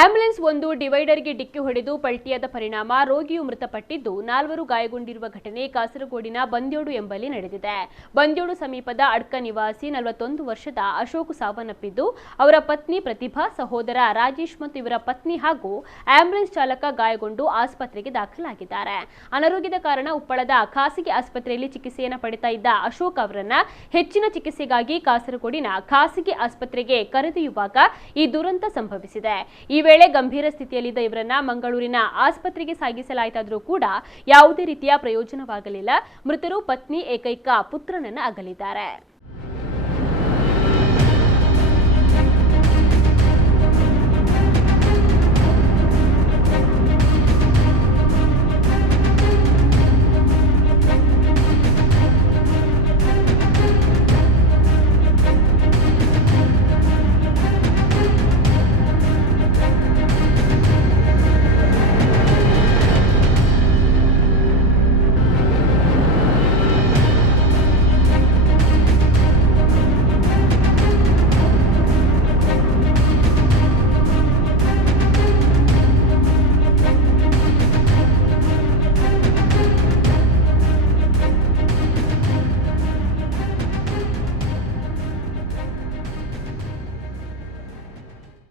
Ambulance ಒಂದು ಡಿವೈಡರ್ಗೆ ಡಿಕ್ಕಿ ಹೊಡೆದು ಪಲ್ಟಿಯಾದ ಪರಿಣಾಮ ರೋಗಿಯು ಮೃತಪಟ್ಟಿದ್ದು 4 ಗಾಯಗೊಂಡಿರುವ ಘಟನೆ ಕಾಸರಗೋಡಿನ ಬಂದ್ಯೋಡು ಎಂಬಲ್ಲಿ ನಡೆದಿದೆ. ಬಂದ್ಯೋಡು ಸಮೀಪದ ಅಡ್ಕ ನಿವಾಸಿ 41 ವರ್ಷದ ಅಶೋಕ್ ಸಾವನ್ನಪ್ಪಿದ್ದು, ಅವರ ಪತ್ನಿ ಪ್ರತಿಭಾ, ಸಹೋದರ ರಾಜೇಶ್ ಮತ್ತು ಇವರ ಪತ್ನಿ ಹಾಗೂ ಆಂಬ್ಯುಲೆನ್ಸ್ ಚಾಲಕ ಗಾಯಗೊಂಡು ಆಸ್ಪತ್ರೆಗೆ ದಾಖಲಾಗಿದ್ದಾರೆ. ಅನಾರೋಗ್ಯದ ಕಾರಣ ಉಪ್ಪಳದ ಖಾಸಗಿ ಆಸ್ಪತ್ರೆಯಲ್ಲಿ ಚಿಕಿತ್ಸೆಯನ್ನು ಪಡೆಯುತ್ತಾ ಇದ್ದ ಅಶೋಕ್ ಅವರನ್ನ ಹೆಚ್ಚಿನ ಚಿಕಿತ್ಸೆಗಾಗಿ ಕಾಸರಗೋಡಿನ ಖಾಸಗಿ ಆಸ್ಪತ್ರೆಗೆ ಕರೆದೊಯ್ಯುವಾಗ ಈ ದುರಂತ ಸಂಭವಿಸಿದೆ. ಈ ವೇಳೆ ಗಂಭೀರ ಸ್ಥಿತಿಯಲ್ಲಿದ್ದ ಇವರನ್ನ ಮಂಗಳೂರಿನ ಆಸ್ಪತ್ರೆಗೆ ಸಾಗಿಸಲಾಯಿತಾದರೂ ಕೂಡ ಯಾವುದೇ ರೀತಿಯ ಪ್ರಯೋಜನವಾಗಲಿಲ್ಲ. ಮೃತರು ಪತ್ನಿ ಏಕೈಕ ಪುತ್ರನನ್ನ ಅಗಲಿದ್ದಾರೆ.